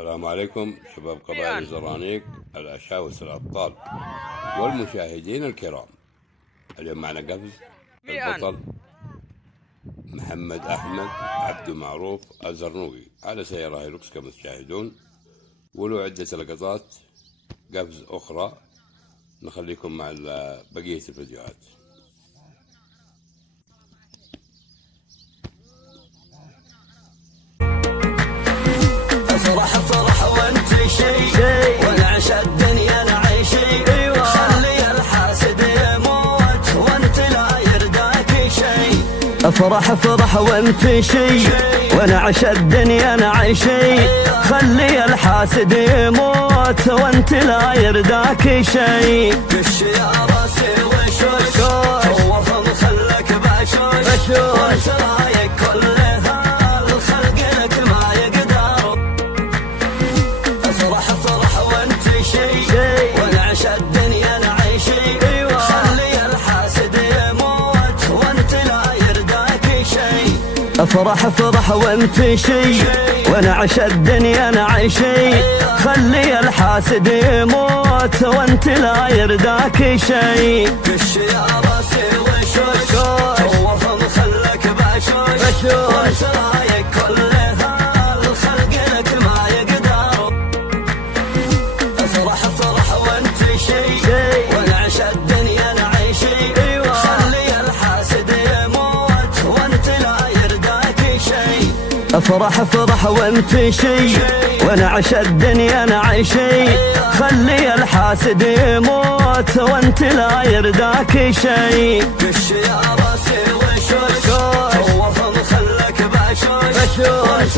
السلام عليكم شباب قبائل زرانيق الأشاوس الأبطال والمشاهدين الكرام. اليوم معنا قفز البطل محمد أحمد عبد معروف الزرنوقي على سيارة هيلوكس كما تشاهدون، وله عدة لقطات قفز أخرى نخليكم مع بقية الفيديوهات. فرح وانت شي وانا عش الدنيا نعيشي، خلي الحاسد يموت وانت لا يرداك شي. افرح وانت شي وانا عش الدنيا نعيشي، خلي الحاسد يموت وانت لا يرداك شي. دش يا راسي وشوش طوفهم خلك بشوش، وانت رايك كلها الخلق لك ما يقدر. فرح وانت شي وانا عش الدنيا نعيشي، خلي الحاسد يموت وانت لا يرداك شي. فرح وانت شي وانا عش الدنيا نعيشي، خلي الحاسد يموت وانت لا يرداك شي. دش يا راسي وشوش طوفهم خلك بشوش، وانت رايك كلها الخلق لك ما يقدر. فرح وانت شي وانا عش الدنيا نعيشي، خلي الحاسد يموت وانت لا يرداك شي. فرح وانت شي وانا عش الدنيا نعيشي، خلي الحاسد يموت وانت لا يرداك شي. دش يا راسي وشوش طوفهم خلك بشوش، وانت